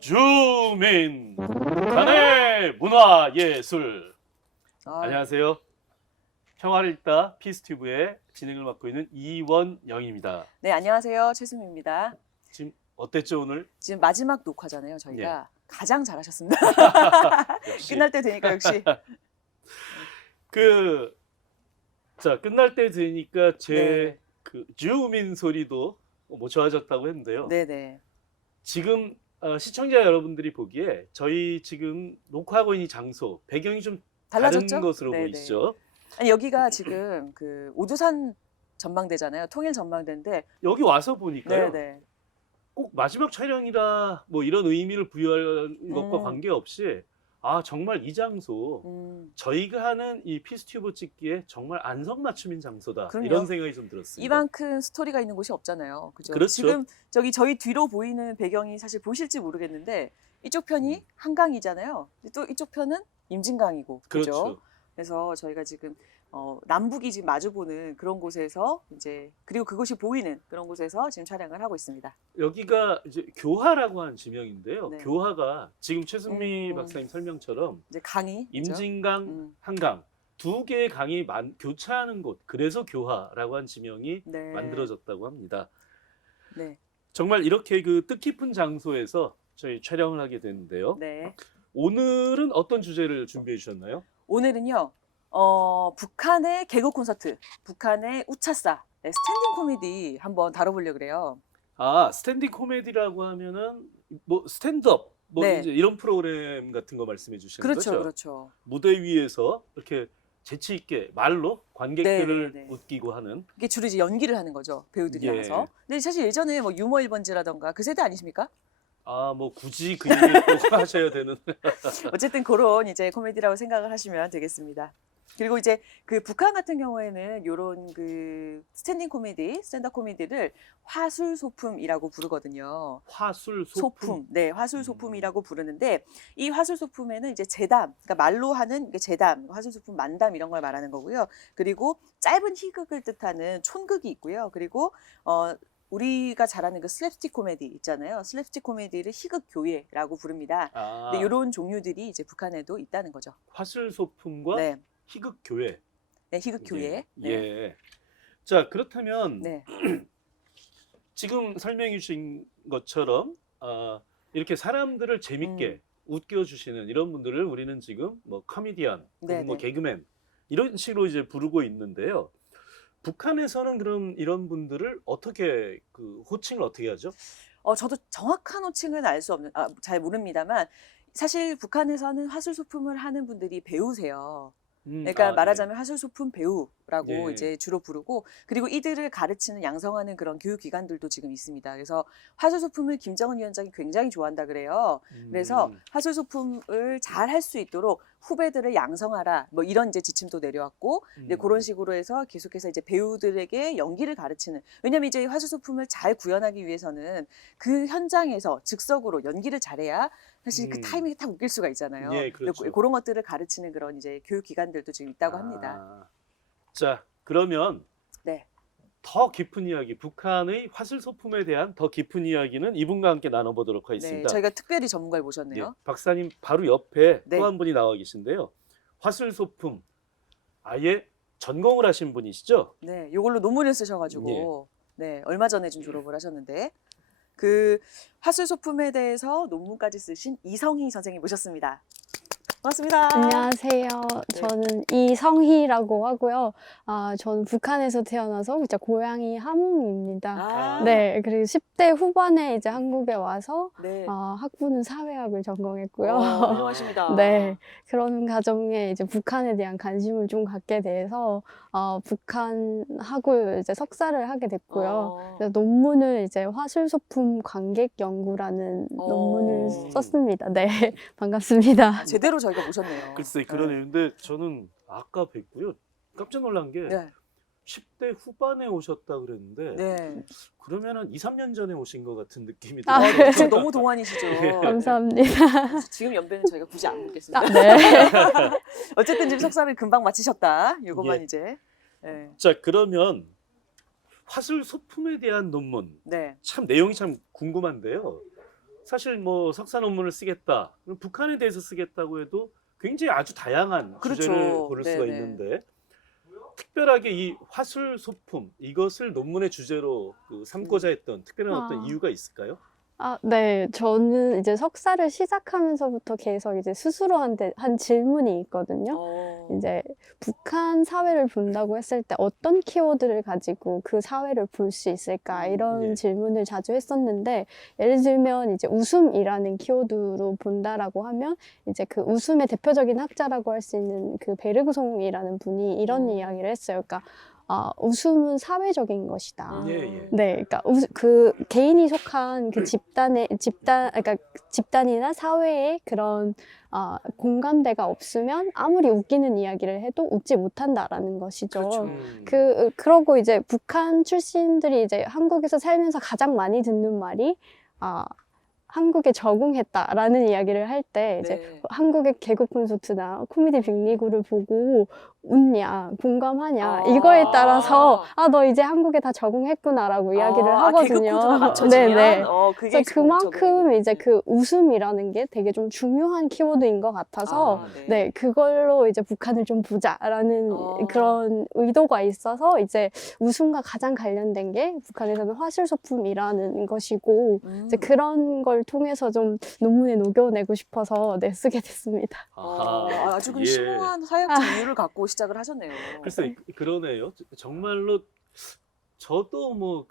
주민 북한의 문화예술. 아, 안녕하세요. 평화를 읽다 피스튜브의 진행을 맡고 있는 이원영입니다. 네, 안녕하세요. 최수미입니다. 지금 어땠죠 오늘? 지금 마지막 녹화잖아요. 저희가 가장 잘하셨습니다. 역시. 끝날 때 되니까 역시. 자 끝날 때 되니까 제 네. 그 주민 소리도 뭐 좋아졌다고 했는데요. 네네. 지금 시청자 여러분들이 보기에 저희 지금 녹화하고 있는 이 장소 배경이 좀 달라졌죠? 다른 것으로 네네. 보이시죠? 아니 여기가 지금 그 오두산 전망대잖아요. 통일 전망대인데. 여기 와서 보니까요. 네네. 꼭 마지막 촬영이라 뭐 이런 의미를 부여하는 것과 관계없이 정말 이 장소 저희가 하는 이 피스튜브 찍기에 정말 안성맞춤인 장소다. 그럼요. 이런 생각이 좀 들었습니다. 이만큼 스토리가 있는 곳이 없잖아요. 그죠? 그렇죠. 지금 저희 뒤로 보이는 배경이 사실 보실지 모르겠는데 이쪽 편이 한강이잖아요. 또 이쪽 편은 임진강이고. 그죠? 그렇죠. 그래서 저희가 지금 남북이 지금 마주보는 그런 곳에서 이제 그리고 그곳이 보이는 그런 곳에서 지금 촬영을 하고 있습니다. 여기가 이제 교화라고 하는 지명인데요. 네. 교화가 지금 최승미 박사님 설명처럼 이제 강이 그죠? 임진강, 한강 두 개의 강이 교차하는 곳, 그래서 교화라고 한 지명이 네. 만들어졌다고 합니다. 네. 정말 이렇게 그 뜻깊은 장소에서 저희 촬영을 하게 되는데요. 네. 오늘은 어떤 주제를 준비해 주셨나요? 오늘은요. 북한의 개그 콘서트, 북한의 우차싸, 네, 스탠딩 코미디 한번 다뤄보려고 그래요. 스탠딩 코미디라고 하면은 뭐 스탠드업 뭐 네. 이제 이런 프로그램 같은 거 말씀해 주시는 그렇죠, 거죠? 그렇죠. 무대 위에서 이렇게 재치 있게 말로 관객들을 네. 웃기고 하는. 이게 주로 이제 연기를 하는 거죠, 배우들이 예. 나와서. 근데 사실 예전에 뭐 유머 1번지라던가 그 세대 아니십니까? 뭐 굳이 그 얘기를 꼭 하셔야 되는. 어쨌든 그런 이제 코미디라고 생각을 하시면 되겠습니다. 그리고 이제 그 북한 같은 경우에는 요런 그 스탠딩 코미디, 스탠드업 코미디를 화술 소품이라고 부르거든요. 화술 소품. 네, 화술 소품이라고 부르는데 이 화술 소품에는 이제 재담, 그러니까 말로 하는 재담, 화술 소품 만담 이런 걸 말하는 거고요. 그리고 짧은 희극을 뜻하는 촌극이 있고요. 그리고 우리가 잘 아는 그 슬랩스틱 코미디 있잖아요. 슬랩스틱 코미디를 희극 교회라고 부릅니다. 근데 이런 종류들이 이제 북한에도 있다는 거죠. 화술 소품과 네, 희극 교회. 네, 희극 교회. 네. 예. 자, 그렇다면 네. 지금 설명해 주신 것처럼 이렇게 사람들을 재밌게 웃겨 주시는 이런 분들을 우리는 지금 뭐 코미디언, 혹은 뭐 네. 개그맨 이런 식으로 이제 부르고 있는데요. 북한에서는 그럼 이런 분들을 어떻게 호칭을 어떻게 하죠? 저도 정확한 호칭은 알 수 없는, 잘 모릅니다만 사실 북한에서는 화술 소품을 하는 분들이 배우세요. 그러니까 말하자면 화술 소품 배우라고 이제 주로 부르고, 그리고 이들을 가르치는 양성하는 그런 교육기관들도 지금 있습니다. 그래서 화술 소품을 김정은 위원장이 굉장히 좋아한다 그래요. 그래서 화술 소품을 잘 할 수 있도록 후배들을 양성하라 뭐 이런 이제 지침도 내려왔고, 이제 그런 식으로 해서 계속해서 이제 배우들에게 연기를 가르치는, 왜냐면 이제 화술 소품을 잘 구현하기 위해서는 그 현장에서 즉석으로 연기를 잘해야 사실 그 타이밍에 딱 웃길 수가 있잖아요. 예, 그렇죠. 그런 것들을 가르치는 그런 이제 교육 기관들도 지금 있다고 합니다. 자, 그러면 네. 더 깊은 이야기, 북한의 화술 소품에 대한 더 깊은 이야기는 이분과 함께 나눠보도록 네, 하겠습니다. 저희가 특별히 전문가를 모셨네요. 예, 박사님 바로 옆에 네. 또 한 분이 나와 계신데요. 화술 소품 아예 전공을 하신 분이시죠? 네, 이걸로 논문을 쓰셔가지고 네, 얼마 전에 좀 졸업을 하셨는데 그 화술 소품에 대해서 논문까지 쓰신 이성희 선생님 모셨습니다. 반갑습니다. 안녕하세요. 저는 이성희라고 하고요. 저는 북한에서 태어나서 이제 고향이 함흥입니다. 네, 그리고 10대 후반에 이제 한국에 와서 네. 학부는 사회학을 전공했고요. 훌륭하십니다. 네, 그런 과정에 이제 북한에 대한 관심을 좀 갖게 돼서 북한하고 이제 석사를 하게 됐고요. 그래서 논문을 이제 화술소품 관객 연구라는 논문을 썼습니다. 네, 반갑습니다. 제대로 저희가 모셨네요. 글쎄 그러네요. 근데 저는 아까 뵙고요. 깜짝 놀란 게 네. 10대 후반에 오셨다 그랬는데 네. 그러면 한 2, 3년 전에 오신 것 같은 느낌이 아, 들어요. 네. 지금 너무 동안이시죠. 감사합니다. 지금 연배는 저희가 굳이 안 묻겠습니다. 네. 어쨌든 지금 석사를 금방 마치셨다. 이것만 예. 이제. 네. 자, 그러면 화술 소품에 대한 논문 네. 참 내용이 참 궁금한데요. 사실 뭐 석사 논문을 쓰겠다, 그럼 북한에 대해서 쓰겠다고 해도 굉장히 아주 다양한 그렇죠. 주제를 고를 수가 네네. 있는데 특별하게 이 화술 소품 이것을 논문의 주제로 삼고자 했던 특별한 어떤 이유가 있을까요? 네. 저는 이제 석사를 시작하면서부터 계속 이제 스스로한테 한 질문이 있거든요. 이제 북한 사회를 본다고 했을 때 어떤 키워드를 가지고 그 사회를 볼 수 있을까 이런 예. 질문을 자주 했었는데 예를 들면 이제 웃음이라는 키워드로 본다라고 하면 이제 그 웃음의 대표적인 학자라고 할 수 있는 그 베르그송이라는 분이 이런 이야기를 했어요. 그러니까 웃음은 사회적인 것이다. 예. 네, 그러니까 그 개인이 속한 그 그러니까 집단이나 사회의 그런 공감대가 없으면 아무리 웃기는 이야기를 해도 웃지 못한다라는 것이죠. 그렇죠. 그러고 이제 북한 출신들이 이제 한국에서 살면서 가장 많이 듣는 말이 한국에 적응했다라는 이야기를 할 때 이제 네. 한국의 개그 콘서트나 코미디 빅리그를 보고 웃냐, 공감하냐 이거에 따라서 너 이제 한국에 다 적응했구나라고 이야기를 개그 하거든요. 코드가 맞춰지면 네네. 그게 그래서 그만큼 이제 그 웃음이라는 게 되게 좀 중요한 키워드인 것 같아서 네, 그걸로 이제 북한을 좀 보자라는 그런 의도가 있어서 이제 웃음과 가장 관련된 게 북한에서는 화술소품이라는 것이고 이제 그런 걸 통해서 좀 논문에 녹여내고 싶어서 쓰게 됐습니다. 아주 심오한 사회학적 이유를 갖고 시작을 하셨네요. 글쎄 그러네요. 정말로 저도 뭐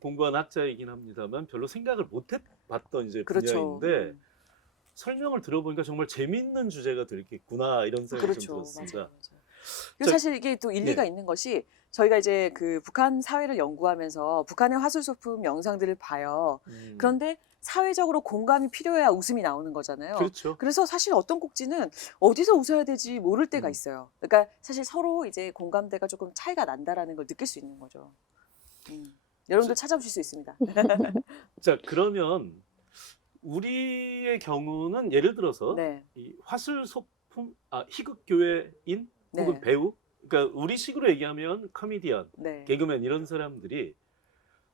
공부한 학자이긴 합니다만 별로 생각을 못 해봤던 이제 그렇죠. 분야인데 설명을 들어보니까 정말 재밌는 주제가 되겠구나 이런 생각이 좀 들었습니다. 맞아요. 그리고 사실 이게 또 일리가 있는 것이 저희가 이제 그 북한 사회를 연구하면서 북한의 화술소품 영상들을 봐요. 그런데 사회적으로 공감이 필요해야 웃음이 나오는 거잖아요. 그렇죠. 그래서 사실 어떤 꼭지는 어디서 웃어야 될지 모를 때가 있어요. 그러니까 사실 서로 이제 공감대가 조금 차이가 난다라는 걸 느낄 수 있는 거죠. 여러분들 찾아보실 수 있습니다. 자, 그러면 우리의 경우는 예를 들어서 이 화술소품, 희극교회인 혹은 배우, 그러니까 우리식으로 얘기하면 코미디언, 개그맨 이런 사람들이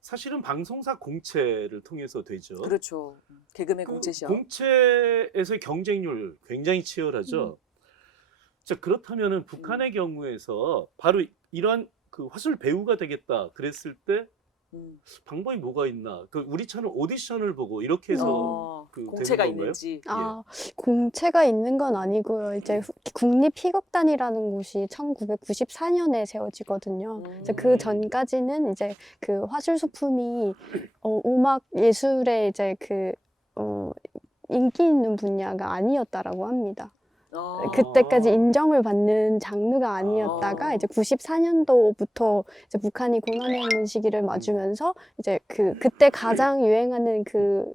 사실은 방송사 공채를 통해서 되죠. 그렇죠. 개그맨 공채 시험. 공채에서의 경쟁률 굉장히 치열하죠. 자, 그렇다면은 북한의 경우에서 바로 이러한 그 화술 배우가 되겠다 그랬을 때 방법이 뭐가 있나? 우리처럼 오디션을 보고 이렇게 해서 공채가 되는 건가요? 있는지. 공채가 있는 건 아니고요. 이제 국립희극단이라는 곳이 1994년에 세워지거든요. 이제 그 전까지는 이제 그 화술소품이 음악 예술의 이제 인기 있는 분야가 아니었다라고 합니다. 그때까지 인정을 받는 장르가 아니었다가 이제 94년도부터 이제 북한이 고난해양문 시기를 맞으면서 이제 그때 가장 유행하는 그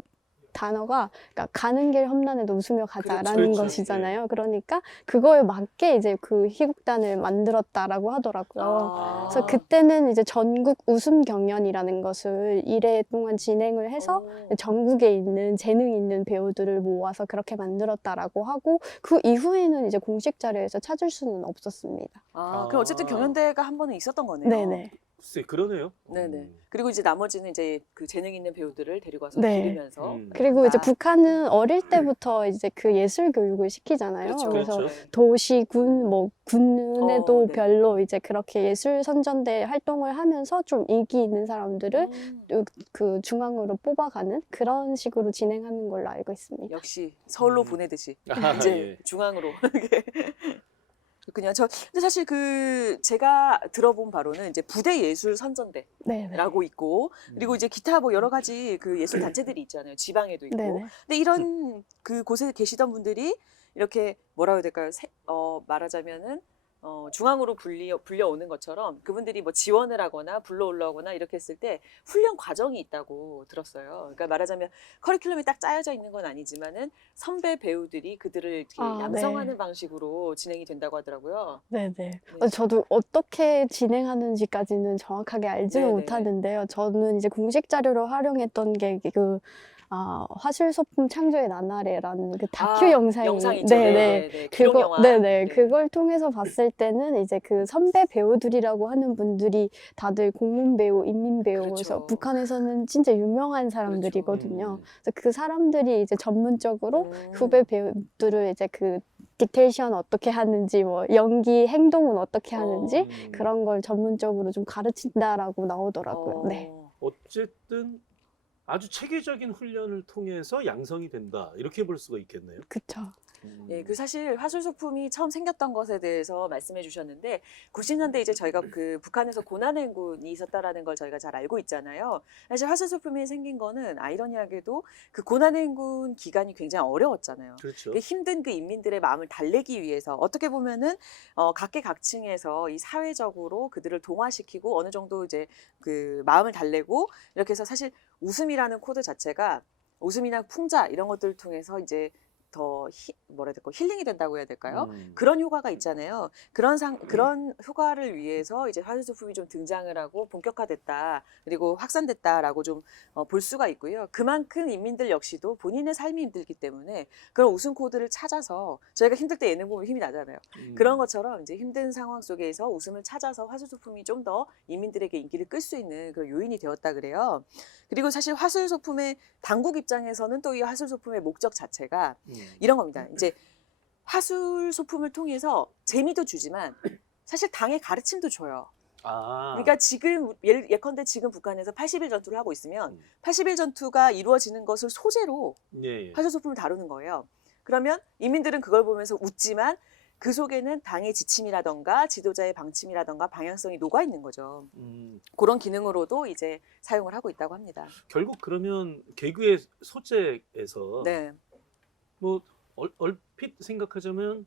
단어가 그러니까 가는 길 험난해도 웃으며 가자라는 것이잖아요. 그러니까 그거에 맞게 이제 그 희극단을 만들었다라고 하더라고요. 그래서 그때는 이제 전국 웃음 경연이라는 것을 1회 동안 진행을 해서 전국에 있는 재능 있는 배우들을 모아서 그렇게 만들었다라고 하고 그 이후에는 이제 공식 자료에서 찾을 수는 없었습니다. 그럼 어쨌든 경연대회가 한 번은 있었던 거네요. 네네. 글쎄, 그러네요. 네네. 그리고 이제 나머지는 이제 그 재능 있는 배우들을 데리고 와서 기르면서. 그리고 이제 북한은 어릴 때부터 이제 그 예술 교육을 시키잖아요. 그래서 도시군, 뭐 군에도 별로 이제 그렇게 예술 선전대 활동을 하면서 좀 인기 있는 사람들을 그 중앙으로 뽑아가는 그런 식으로 진행하는 걸로 알고 있습니다. 역시 서울로 보내듯이 이제 중앙으로. 그렇군요. 근데 사실 제가 들어본 바로는 이제 부대 예술 선전대라고 있고, 그리고 이제 기타 뭐 여러 가지 그 예술 단체들이 있잖아요. 지방에도 있고. 근데 이런 그 곳에 계시던 분들이 이렇게 뭐라고 해야 될까요? 말하자면은 중앙으로 불려오는 것처럼 그분들이 뭐 지원을 하거나 불러올라오거나 이렇게 했을 때 훈련 과정이 있다고 들었어요. 그러니까 말하자면 커리큘럼이 딱 짜여져 있는 건 아니지만은 선배 배우들이 그들을 이렇게 양성하는 방식으로 진행이 된다고 하더라고요. 네네. 저도 어떻게 진행하는지까지는 정확하게 알지는 못하는데요. 저는 이제 공식 자료로 활용했던 게 화술 소품 창조의 나날에라는 그 다큐 영상이 영상이죠. 네네 기록 그거 영화. 네네 네. 그걸 통해서 봤을 때는 이제 그 선배 배우들이라고 하는 분들이 다들 국민 배우, 인민 배우에서 그렇죠. 북한에서는 진짜 유명한 사람들이거든요. 그래서 그 사람들이 이제 전문적으로 후배 배우들을 이제 그 디테이션 어떻게 하는지, 뭐 연기 행동은 어떻게 하는지 그런 걸 전문적으로 좀 가르친다라고 나오더라고요. 네. 어쨌든 아주 체계적인 훈련을 통해서 양성이 된다 이렇게 볼 수가 있겠네요. 그쵸. 예, 그 사실 화술 소품이 처음 생겼던 것에 대해서 말씀해 주셨는데 90년대 이제 저희가 그 북한에서 고난행군이 있었다라는 걸 저희가 잘 알고 있잖아요. 사실 화술 소품이 생긴 거는 아이러니하게도 그 고난행군 기간이 굉장히 어려웠잖아요. 그렇죠. 그 힘든 그 인민들의 마음을 달래기 위해서 어떻게 보면은 각계각층에서 이 사회적으로 그들을 동화시키고 어느 정도 이제 그 마음을 달래고 이렇게 해서 사실 웃음이라는 코드 자체가 웃음이나 풍자 이런 것들을 통해서 이제 더 뭐라 해야 될까 힐링이 된다고 해야 될까요? 그런 효과가 있잖아요. 그런 효과를 위해서 이제 화술 소품이 좀 등장을 하고 본격화됐다 그리고 확산됐다라고 좀 볼 수가 있고요. 그만큼 인민들 역시도 본인의 삶이 힘들기 때문에 그런 웃음 코드를 찾아서 저희가 힘들 때 예능 보면 힘이 나잖아요. 그런 것처럼 이제 힘든 상황 속에서 웃음을 찾아서 화술 소품이 좀 더 인민들에게 인기를 끌 수 있는 그런 요인이 되었다 그래요. 그리고 사실 화술 소품의 당국 입장에서는 또 이 화술 소품의 목적 자체가 이런 겁니다. 이제 화술 소품을 통해서 재미도 주지만 사실 당의 가르침도 줘요. 그러니까 지금 예컨대 지금 북한에서 80일 전투를 하고 있으면 80일 전투가 이루어지는 것을 소재로 화술 소품을 다루는 거예요. 그러면 인민들은 그걸 보면서 웃지만 그 속에는 당의 지침이라던가 지도자의 방침이라던가 방향성이 녹아 있는 거죠. 그런 기능으로도 이제 사용을 하고 있다고 합니다. 결국 그러면 개그의 소재에서 네. 뭐 얼핏 생각하자면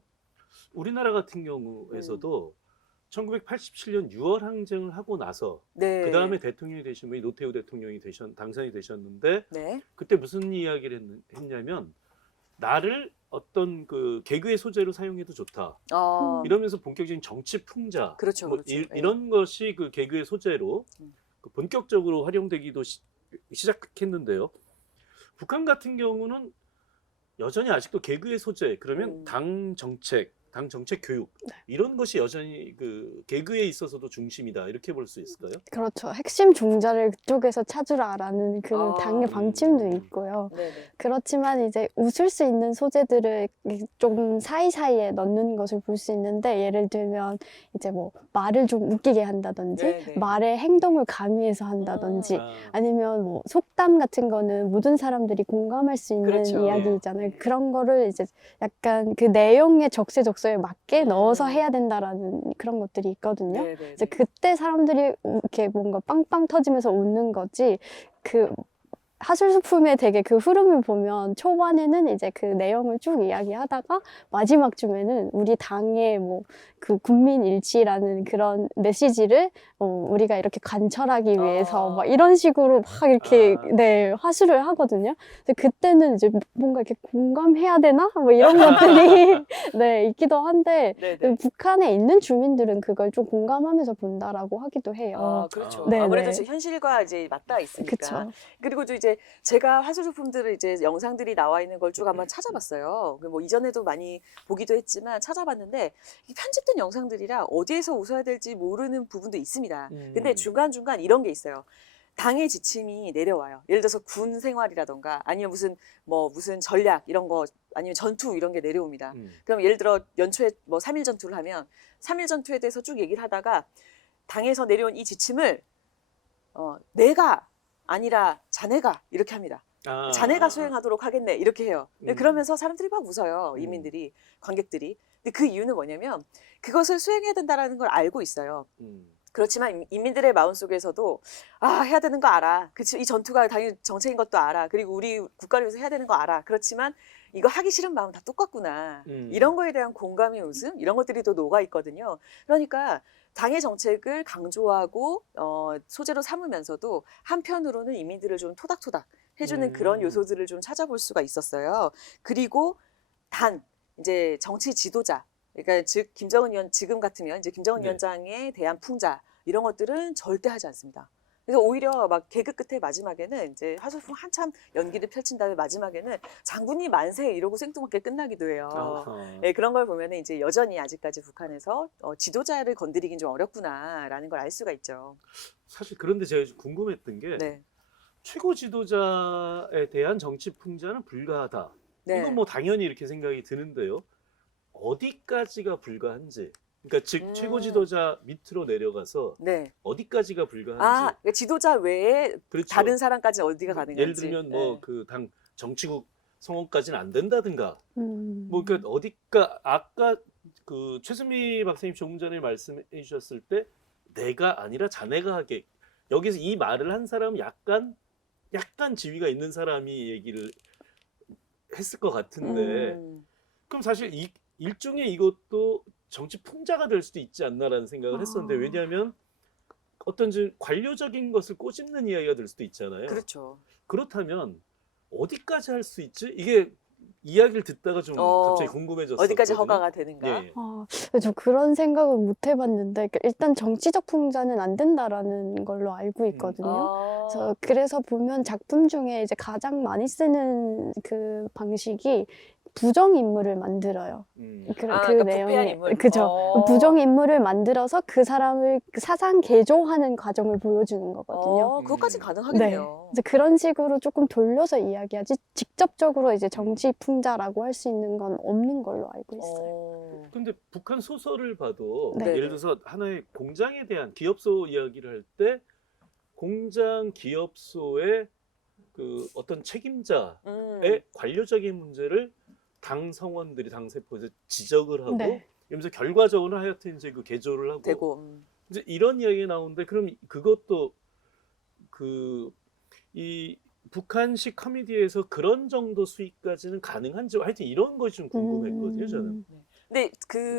우리나라 같은 경우에서도 1987년 6월 항쟁을 하고 나서 네. 그 다음에 대통령이 되신 분이 노태우 대통령이 당선이 되셨는데 네. 그때 무슨 이야기를 했냐면 나를 어떤 그 개그의 소재로 사용해도 좋다. 이러면서 본격적인 정치 풍자, 그렇죠, 뭐 그렇죠. 이런 것이 그 개그의 소재로 그 본격적으로 활용되기도 시작했는데요. 북한 같은 경우는 여전히 아직도 개그의 소재, 그러면 당 정책 교육 이런 것이 여전히 그 개그에 있어서도 중심이다 이렇게 볼 수 있을까요? 그렇죠. 핵심 종자를 그쪽에서 찾으라라는 그 당의 방침도 있고요. 네네. 그렇지만 이제 웃을 수 있는 소재들을 좀 사이사이에 넣는 것을 볼 수 있는데, 예를 들면 이제 뭐 말을 좀 웃기게 한다든지 네네. 말의 행동을 가미해서 한다든지 아니면 뭐 속담 같은 거는 모든 사람들이 공감할 수 있는 그렇죠. 이야기잖아요. 그런 거를 이제 약간 그 내용의 적세적소에 맞게 넣어서 해야 된다라는 그런 것들이 있거든요. 네네. 이제 그때 사람들이 이렇게 뭔가 빵빵 터지면서 웃는 거지, 그 하술소품의 되게 그 흐름을 보면 초반에는 이제 그 내용을 쭉 이야기하다가 마지막 쯤에는 우리 당의 뭐 그 국민 일치라는 그런 메시지를 우리가 이렇게 관철하기 위해서 막 이런 식으로 막 이렇게 네 화술을 하거든요. 근데 그때는 이제 뭔가 이렇게 공감해야 되나 뭐 이런 것들이 네 있기도 한데 북한에 있는 주민들은 그걸 좀 공감하면서 본다라고 하기도 해요. 그렇죠. 네네. 아무래도 현실과 이제 맞닿아 있으니까. 그쵸. 그리고 또 이제 제가 화술 소품들을 이제 영상들이 나와 있는 걸 쭉 한번 찾아봤어요. 뭐 이전에도 많이 보기도 했지만 찾아봤는데 편집된 영상들이라 어디에서 웃어야 될지 모르는 부분도 있습니다. 근데 중간중간 이런 게 있어요. 당의 지침이 내려와요. 예를 들어서 군 생활이라던가 아니면 무슨 전략 이런 거 아니면 전투 이런 게 내려옵니다. 그럼 예를 들어 연초에 뭐 3일 전투를 하면 3일 전투에 대해서 쭉 얘기를 하다가 당에서 내려온 이 지침을 내가 아니라 자네가 이렇게 합니다. 자네가 수행하도록 하겠네 이렇게 해요. 그러면서 사람들이 막 웃어요. 인민들이, 관객들이. 근데 그 이유는 뭐냐면 그것을 수행해야 된다는 걸 알고 있어요. 그렇지만 인민들의 마음속에서도 해야 되는 거 알아. 이 전투가 당연히 정책인 것도 알아. 그리고 우리 국가를 위해서 해야 되는 거 알아. 그렇지만 이거 하기 싫은 마음 다 똑같구나. 이런 거에 대한 공감의 웃음 이런 것들이 또 녹아 있거든요. 그러니까 당의 정책을 강조하고 소재로 삼으면서도 한편으로는 인민들을 좀 토닥토닥 해주는 그런 요소들을 좀 찾아볼 수가 있었어요. 그리고 이제 정치 지도자, 그러니까 즉 김정은 위원 지금 같으면 이제 김정은 위원장에 대한 풍자 이런 것들은 절대 하지 않습니다. 그래서 오히려 막 개그 끝에 마지막에는 이제 화술품 한참 연기를 펼친 다음에 마지막에는 장군이 만세 이러고 생뚱맞게 끝나기도 해요. 아하. 네, 그런 걸 보면은 이제 여전히 아직까지 북한에서 지도자를 건드리긴 좀 어렵구나라는 걸 알 수가 있죠. 사실 그런데 제가 좀 궁금했던 게 네. 최고 지도자에 대한 정치 풍자는 불가하다. 네. 이건 뭐 당연히 이렇게 생각이 드는데요. 어디까지가 불가한지. 그러니까 즉 최고 지도자 밑으로 내려가서 네. 어디까지가 불가한지. 그러니까 지도자 외에 그렇죠. 다른 사람까지 어디가 가능한지. 예를 들면 뭐 그 당 정치국 성원까지는 안 된다든가. 뭐 그러니까 어디까 아까 그 최수미 박사님 조금 전에 말씀해 주셨을 때 내가 아니라 자네가 하게 여기서 이 말을 한 사람은 약간 지위가 있는 사람이 얘기를 했을 것 같은데 그럼 사실 일종의 이것도 정치 풍자가 될 수도 있지 않나라는 생각을 했었는데 왜냐하면 어떤 좀 관료적인 것을 꼬집는 이야기가 될 수도 있잖아요. 그렇죠. 그렇다면 어디까지 할 수 있지? 이게 이야기를 듣다가 좀 갑자기 궁금해졌어요. 어디까지 허가가 되는가? 예. 저 그런 생각은 못 해봤는데 일단 정치적 풍자는 안 된다라는 걸로 알고 있거든요. 그래서 보면 작품 중에 이제 가장 많이 쓰는 그 방식이 부정 인물을 만들어요. 그 그러니까 내용에 부패한 인물. 그죠. 부정 인물을 만들어서 그 사람을 사상 개조하는 과정을 보여주는 거거든요. 그것까지 가능하겠네요. 이제 그런 식으로 조금 돌려서 이야기하지 직접적으로 이제 정치 풍자라고 할 수 있는 건 없는 걸로 알고 있어요. 근데 북한 소설을 봐도 네. 예를 들어서 하나의 공장에 대한 기업소 이야기를 할 때 공장 기업소의 그 어떤 책임자의 관료적인 문제를 당 성원들이 당 세포에서 지적을 하고 이러면서 결과적으로 하여튼 이제 그 개조를 하고 되고 이제 이런 이야기가 나오는데 그럼 그것도 이 북한식 코미디에서 그런 정도 수익까지는 가능한지 하여튼 이런 것이 좀 궁금했거든요 저는. 근데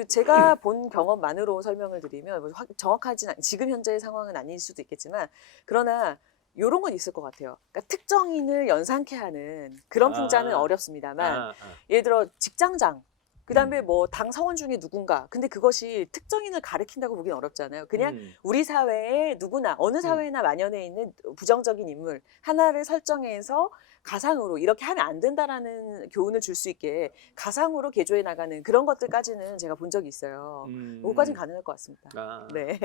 제가 본 경험만으로 설명을 드리면 정확하진 지금 현재의 상황은 아닐 수도 있겠지만 그러나 이런 건 있을 것 같아요. 그러니까 특정인을 연상케 하는 그런 풍자는 어렵습니다만 예를 들어 직장장 그다음에 뭐 당 사원 중에 누군가 근데 그것이 특정인을 가리킨다고 보기는 어렵잖아요. 그냥 우리 사회에 누구나 어느 사회나 만연해 있는 부정적인 인물 하나를 설정해서 가상으로 이렇게 하면 안 된다라는 교훈을 줄 수 있게 가상으로 개조해 나가는 그런 것들까지는 제가 본 적이 있어요. 그것까지는 가능할 것 같습니다. 네.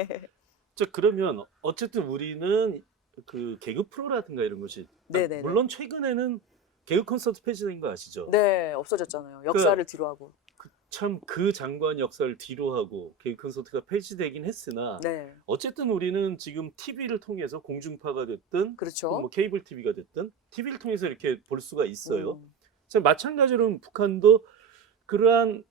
그러면 어쨌든 우리는 그 개그 프로라든가 이런 것이 물론 최근에는 개그 콘서트 폐지된 거 아시죠? 네, 없어졌잖아요. 역사를 뒤로 하고. 참 그 장관 역사를 뒤로 하고 개그 콘서트가 폐지되긴 했으나 어쨌든 우리는 지금 TV를 통해서 공중파가 됐든 그렇죠. 뭐 케이블 TV가 됐든 TV를 통해서 이렇게 볼 수가 있어요. 마찬가지로 북한도 그러한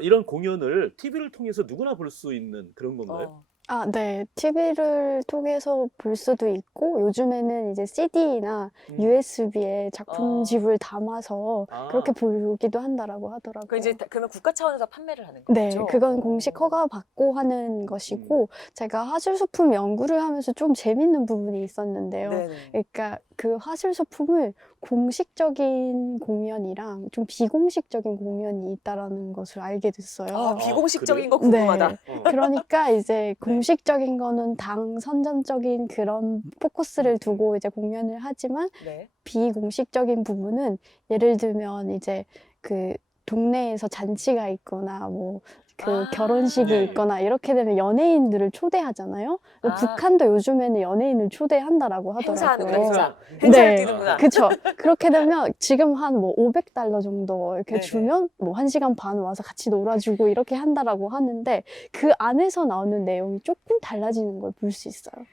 이런 공연을 TV를 통해서 누구나 볼 수 있는 그런 건가요? 네. TV를 통해서 볼 수도 있고 요즘에는 이제 CD나 USB에 작품집을 담아서 그렇게 보기도 한다라고 하더라고요. 그러면 국가 차원에서 판매를 하는 네, 거죠? 그건 공식 허가 받고 하는 것이고 제가 화술소품 연구를 하면서 좀 재밌는 부분이 있었는데요. 그러니까 그 화술소품을 공식적인 공연이랑 좀 비공식적인 공연이 있다라는 것을 알게 됐어요. 비공식적인 거 궁금하다. 그러니까 이제 공식적인 거는 당 선전적인 그런 포커스를 두고 이제 공연을 하지만 비공식적인 부분은 예를 들면 이제 그 동네에서 잔치가 있거나 뭐 결혼식이 있거나 이렇게 되면 연예인들을 초대하잖아요. 북한도 요즘에는 연예인을 초대한다라고 하더라고요. 행사를 뛰는구나. 그렇죠. 그렇게 되면 지금 한 뭐 $500 정도 이렇게 주면 뭐 1시간 반 와서 같이 놀아주고 이렇게 한다라고 하는데 그 안에서 나오는 내용이 조금 달라지는 걸 볼 수 있어요.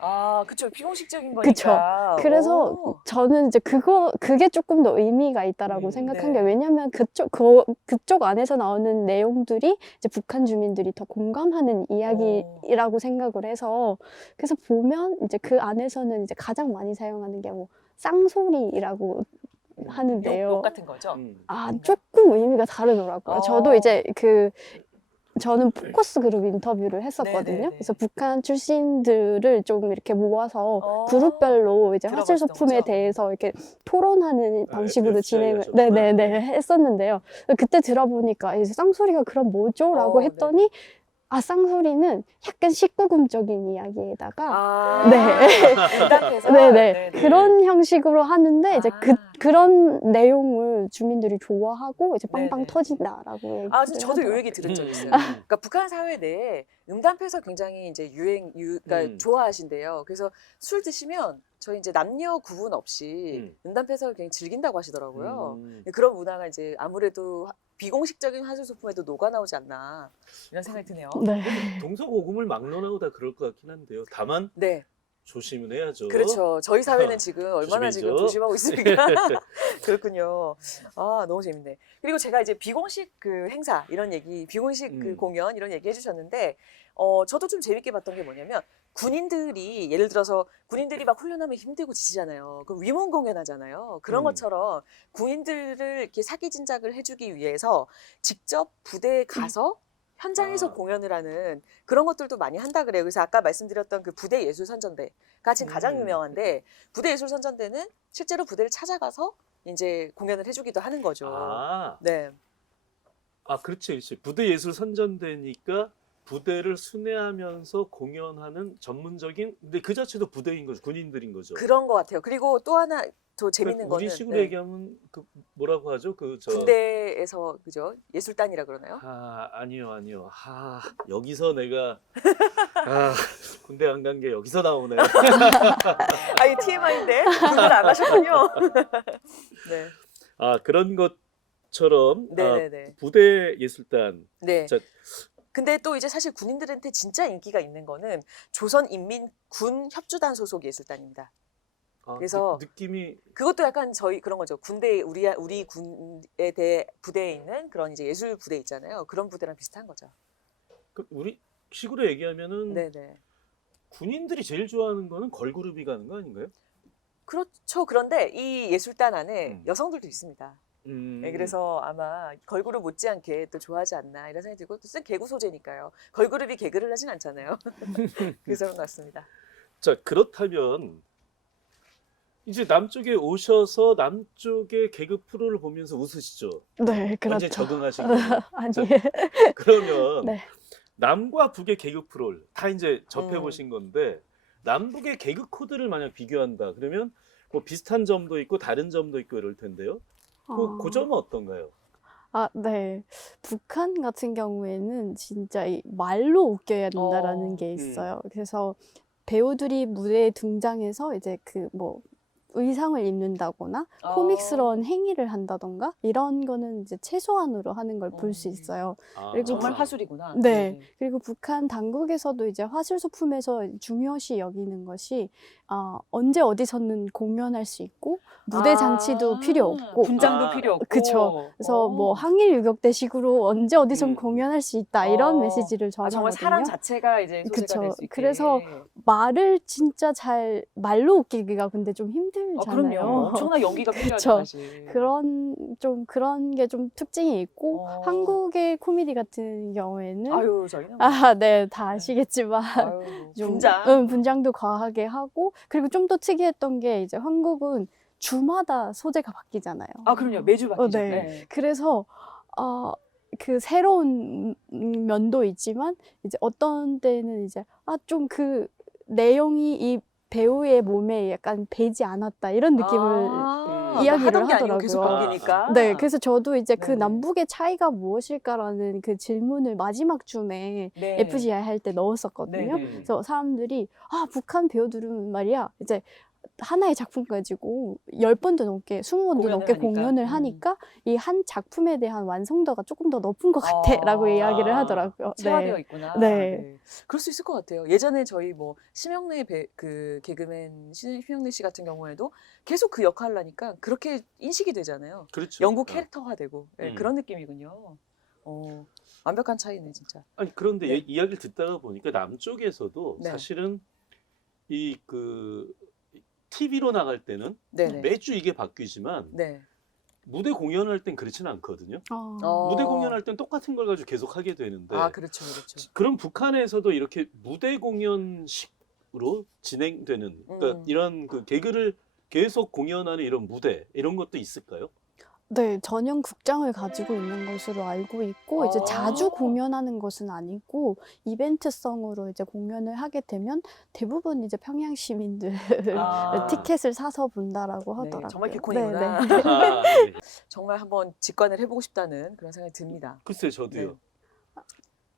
그렇죠. 비공식적인 거니까. 그렇죠. 그래서 저는 이제 그게 조금 더 의미가 있다라고 생각한 게 왜냐면 그쪽 안에서 나오는 내용들이 이제 북한 주민들이 더 공감하는 이야기라고 생각을 해서 그래서 보면 이제 그 안에서는 이제 가장 많이 사용하는 게 뭐 쌍소리라고 하는데요. 욕 같은 거죠? 조금 의미가 다르더라고요. 저도 이제 저는 포커스 그룹 인터뷰를 했었거든요. 그래서 북한 출신들을 좀 이렇게 모아서 그룹별로 이제 화술소품에 대해서 이렇게 토론하는 방식으로 진행을 했었는데요. 그때 들어보니까 이제 쌍소리가 그럼 뭐죠? 라고 했더니 쌍소리는 약간 19금적인 이야기에다가 네. 응답해서 네네. 그런 형식으로 하는데 이제 그런 내용을 주민들이 좋아하고 이제 빵빵 네네. 터진다라고 얘기를 저도 요 하더라고요. 얘기 들은 적 있어요. 그러니까 북한 사회 내에 응답해서 굉장히 이제 그러니까 좋아하신대요. 그래서 술 드시면 저희 이제 남녀 구분 없이 응답해서를 굉장히 즐긴다고 하시더라고요. 그런 문화가 이제 아무래도 비공식적인 화술 소품에도 녹아 나오지 않나 이런 생각이 드네요. 네. 동서고금을 막론하고 다 그럴 것 같긴 한데요. 다만 네, 조심은 해야죠. 그렇죠. 저희 사회는 지금 얼마나 지금 조심이죠. 조심하고 있으니까 그렇군요. 너무 재밌네. 그리고 제가 이제 비공식 그 행사 이런 얘기, 비공식 그 공연 이런 얘기 해주셨는데, 저도 좀 재밌게 봤던 게 뭐냐면 군인들이 예를 들어서 군인들이 막 훈련하면 힘들고 지치잖아요. 그럼 위문 공연하잖아요. 그런 것처럼 군인들을 이렇게 사기 진작을 해주기 위해서 직접 부대에 가서 현장에서 공연을 하는 그런 것들도 많이 한다 그래요. 그래서 아까 말씀드렸던 그 부대 예술 선전대가 지금 가장 유명한데, 부대 예술 선전대는 실제로 부대를 찾아가서 이제 공연을 해주기도 하는 거죠. 네. 그렇지, 그렇지. 부대 예술 선전대니까 부대를 순회하면서 공연하는 전문적인, 근데 그 자체도 부대인 거죠. 군인들인 거죠. 그런 것 같아요. 그리고 또 하나 더 재밌는 우리 거는 식으로 얘기하면 그 뭐라고 하죠? 군대에서 그죠? 예술단이라 그러나요? 아니요. 여기서 내가 군대 안 간 게 여기서 나오네. 이 TMI인데 군대를 안 가셨군요. 네. 그런 것처럼 네네네. 부대 예술단. 네. 자, 근데 또 이제 사실 군인들한테 진짜 인기가 있는 거는 조선인민군 협주단 소속 예술단입니다. 그래서 느낌이 그것도 약간 저희 그런 거죠. 군대 우리 군에 대해 부대에 있는 그런 이제 예술 부대 있잖아요. 그런 부대랑 비슷한 거죠. 우리 식으로 얘기하면은 네네. 군인들이 제일 좋아하는 거는 걸그룹이 가는 거 아닌가요? 그렇죠. 그런데 이 예술단 안에 여성들도 있습니다. 네, 그래서 아마 걸그룹 못지않게 또 좋아하지 않나 이런 생각이 들고, 또 쓴 개구 소재니까요. 걸그룹이 개그를 하진 않잖아요. 그래서 그런 것 같습니다. 자, 그렇다면 이제 남쪽에 오셔서 남쪽의 개그 프로를 보면서 웃으시죠? 네, 그렇죠. 언제 적응하신 거예요? 아니. 그러면 네. 남과 북의 개그 프로를 다 이제 접해보신 건데, 남북의 개그 코드를 만약 비교한다 그러면 뭐 비슷한 점도 있고 다른 점도 있고 이럴 텐데요. 그 점은 어떤가요? 네. 북한 같은 경우에는 진짜 이 말로 웃겨야 된다라는 게 있어요. 그래서 배우들이 무대에 등장해서 이제 그 뭐 의상을 입는다거나 코믹스러운 행위를 한다던가 이런 거는 이제 최소한으로 하는 걸 볼 수 있어요. 그리고 정말 화술이구나. 네. 그리고 북한 당국에서도 이제 화술 소품에서 중요시 여기는 것이 언제 어디서는 공연할 수 있고 무대 장치도 필요 없고 분장도 필요 없고. 그쵸. 그래서 뭐 항일 유격대식으로 언제 어디선 공연할 수 있다 이런 메시지를 전하거든요. 정말 사람 자체가 이제 소재가 될 수 있게. 그래서 말을 진짜 잘 말로 웃기기가 근데 좀 힘들잖아요. 그럼요. 엄청난 연기가 필요하죠, 사실. 그런 게 좀 특징이 있고 한국의 코미디 같은 경우에는 저희는 네, 다 아시겠지만 좀 분장도 과하게 하고, 그리고 좀 더 특이했던 게 이제 한국은 주마다 소재가 바뀌잖아요. 그럼요. 매주 바뀌죠. 네. 그래서 그 새로운 면도 있지만 이제 어떤 때는 이제 좀 그 내용이 이 배우의 몸에 약간 배지 않았다 이런 느낌을 이야기를 하더라고요. 계속 바뀌니까. 네, 그래서 저도 이제 그 네네. 남북의 차이가 무엇일까라는 그 질문을 마지막 줌에 FGI 할 때 넣었었거든요. 네네. 그래서 사람들이 북한 배우들은 말이야 이제 하나의 작품 가지고 10번도 넘게 20번도 넘게 공연을 하니까 이 한 작품에 대한 완성도가 조금 더 높은 것 같아라고 이야기를 하더라고요. 체화되어 있구나. 네. 그럴 수 있을 것 같아요. 예전에 저희 뭐 심영래 그 개그맨 심영래 씨 같은 경우에도 계속 그 역할을 하니까 그렇게 인식이 되잖아요. 그렇죠. 영국 캐릭터화되고 그런 느낌이군요. 완벽한 차이네 진짜. 그런데 네. 이야기를 듣다가 보니까 남쪽에서도 네. 사실은 TV로 나갈 때는 네네. 매주 이게 바뀌지만 네. 무대 공연할 땐 그렇지는 않거든요. 무대 공연할 땐 똑같은 걸 가지고 계속 하게 되는데, 그렇죠, 그렇죠. 그럼 북한에서도 이렇게 무대 공연식으로 진행되는 그러니까 이런 그 개그를 계속 공연하는 이런 무대 이런 것도 있을까요? 네, 전용 극장을 가지고 있는 것으로 알고 있고 이제 자주 공연하는 것은 아니고 이벤트성으로 이제 공연을 하게 되면 대부분 이제 평양 시민들 티켓을 사서 본다라고 네, 하더라고요. 정말 개콘이구나. 네, 네. 아, 네. 정말 한번 직관을 해보고 싶다는 그런 생각이 듭니다. 글쎄 저도요. 네.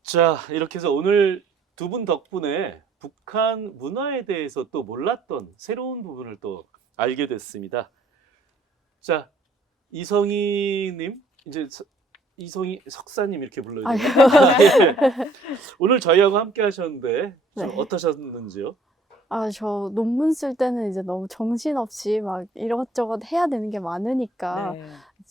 자, 이렇게 해서 오늘 두 분 덕분에 북한 문화에 대해서 또 몰랐던 새로운 부분을 또 알게 됐습니다. 자, 이성희님, 이제 이성희 석사님 이렇게 불러야 아유. 되나요? 예. 오늘 저희하고 함께 하셨는데 좀 네. 어떠셨는지요? 저 논문 쓸 때는 이제 너무 정신없이 막 이것저것 해야 되는 게 많으니까 네.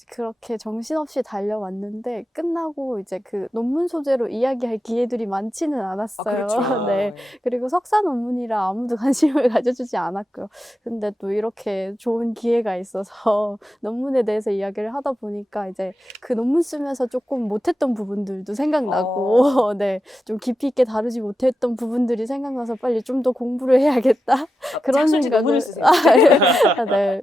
그렇게 정신없이 달려왔는데 끝나고 이제 그 논문 소재로 이야기할 기회들이 많지는 않았어요. 그렇죠. 네. 그리고 석사 논문이라 아무도 관심을 가져주지 않았고요. 근데 또 이렇게 좋은 기회가 있어서 논문에 대해서 이야기를 하다 보니까 이제 그 논문 쓰면서 조금 못했던 부분들도 생각나고 네, 좀 깊이 있게 다루지 못했던 부분들이 생각나서 빨리 좀 더 공부를 해야겠다. 그런 학술지 생각을 논문을 쓰세요. 네,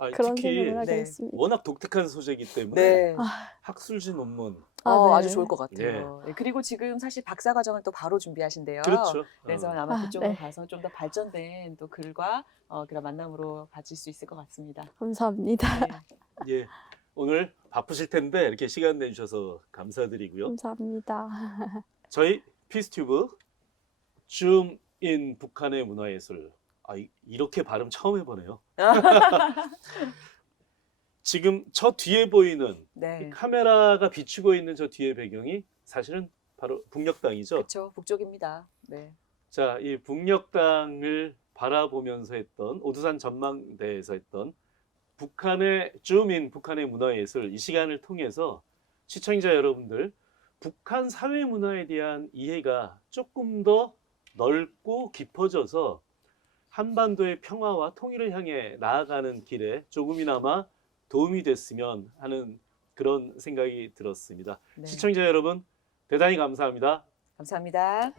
아니, 그런 특히 생각을 하게 네. 됐습니다. 워낙 독특한 소재이기 때문에 네. 학술지 논문. 네. 아주 좋을 것 같아요. 네, 그리고 지금 사실 박사 과정을 또 바로 준비하신대요. 그렇죠. 그래서 아마 그쪽으로 네. 가서 좀 더 발전된 또 글과 그런 만남으로 가질 수 있을 것 같습니다. 감사합니다. 네. 예. 오늘 바쁘실 텐데 이렇게 시간 내주셔서 감사드리고요. 감사합니다. 저희 피스튜브 줌인 북한의 문화예술. 이렇게 발음 처음 해보네요. 지금 저 뒤에 보이는 네. 이 카메라가 비추고 있는 저 뒤에 배경이 사실은 바로 북녘땅이죠. 그렇죠. 북쪽입니다. 네. 자, 이 북녘땅을 바라보면서 했던 오두산 전망대에서 했던 북한의 줌인 북한의 문화예술 이 시간을 통해서 시청자 여러분들 북한 사회 문화에 대한 이해가 조금 더 넓고 깊어져서 한반도의 평화와 통일을 향해 나아가는 길에 조금이나마 도움이 됐으면 하는 그런 생각이 들었습니다. 네. 시청자 여러분 대단히 감사합니다. 감사합니다.